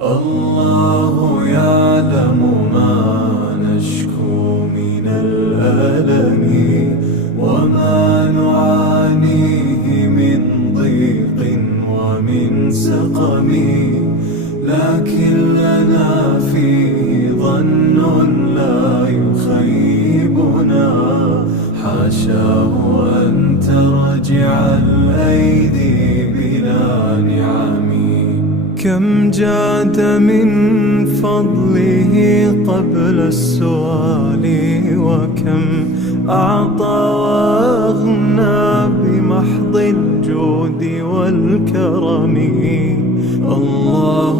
الله يعلم ما نشكو من الألم وما نعانيه من ضيق ومن سقم، لكن لنا فيه ظن لا يخيبنا، حاشاه أن ترجع الأيدي بلا نعم. كم جاد من فضله قبل السؤال، وكم أعطى وأغنى بمحض الجود والكرم. الله